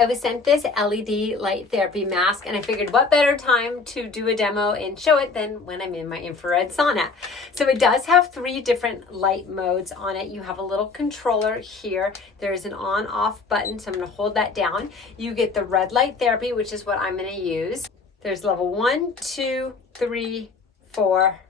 I was sent this LED light therapy mask, and I figured what better time to do a demo and show it than when I'm in my infrared sauna. So it does have 3 different light modes on it. You have a little controller here. There's an on-off button, so I'm going to hold that down. You get the red light therapy, which is what I'm going to use. There's level 1, 2, 3, 4,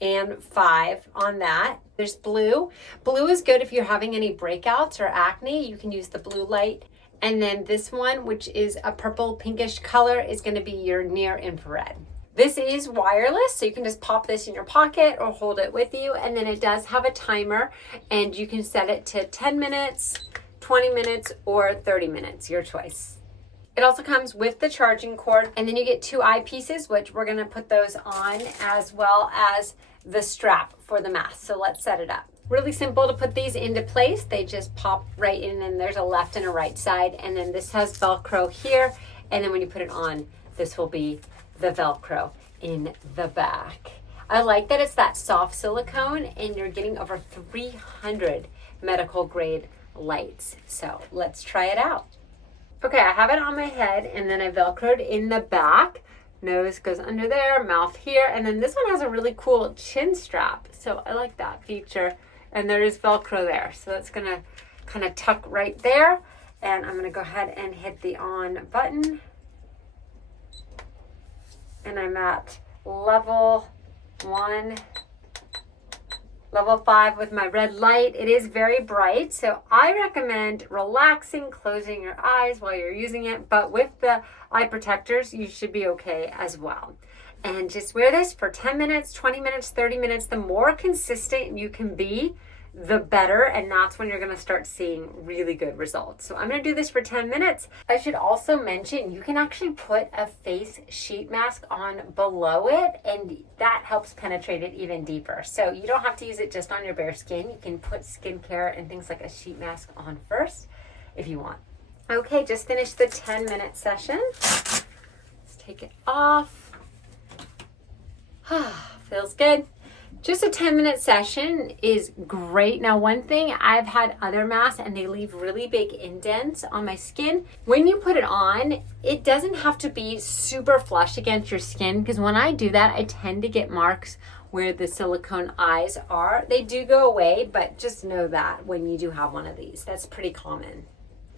and 5 on that. There's blue. Blue is good if you're having any breakouts or acne. You can use the blue light. And then this one, which is a purple pinkish color, is going to be your near infrared. This is wireless, so you can just pop this in your pocket or hold it with you. And then it does have a timer, and you can set it to 10 minutes, 20 minutes, or 30 minutes, your choice. It also comes with the charging cord, and then you get 2 eyepieces, which we're going to put those on, as well as the strap for the mask. So let's set it up. Really simple to put these into place. They just pop right in, and there's a left and a right side. And then this has Velcro here. And then when you put it on, this will be the Velcro in the back. I like that it's that soft silicone, and you're getting over 300 medical grade lights. So let's try it out. Okay, I have it on my head, and then I Velcroed in the back. Nose goes under there, mouth here, and then this one has a really cool chin strap. So I like that feature. And there is Velcro there. So that's gonna kind of tuck right there. And I'm gonna go ahead and hit the on button. And I'm at level 1, level 5 with my red light. It is very bright, so I recommend relaxing, closing your eyes while you're using it, but with the eye protectors, you should be okay as well. And just wear this for 10 minutes, 20 minutes, 30 minutes. The more consistent you can be, the better, and that's when you're going to start seeing really good results. So I'm going to do this for 10 minutes. I should also mention you can actually put a face sheet mask on below it, and that helps penetrate it even deeper. So you don't have to use it just on your bare skin. You can put skincare and things like a sheet mask on first if you want. Okay, just finished the 10-minute session. Let's take it off. Feels good. Just a 10-minute session is great. Now, one thing, I've had other masks and they leave really big indents on my skin. When you put it on, it doesn't have to be super flush against your skin, because when I do that, I tend to get marks where the silicone eyes are. They do go away, but just know that when you do have one of these, that's pretty common.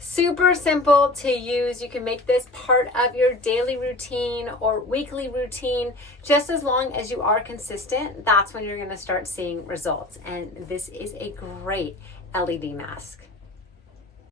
Super simple to use. You can make this part of your daily routine or weekly routine. Just as long as you are consistent, that's when you're going to start seeing results. And this is a great LED mask.